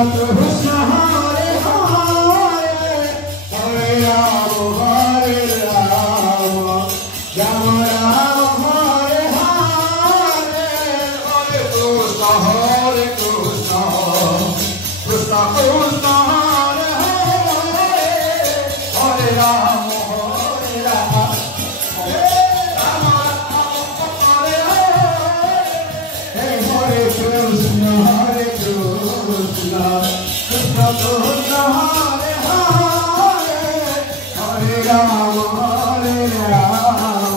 Krishna Hare Hare Hare Ram Ram Ram Hare Hare Hare Krishna Hare Krishna Krishna Krishna Hare Hare Hare Ram Hare Ram Hare Hare Hare Krishna Krishna Krishna Hare Hare Hare Ram Ram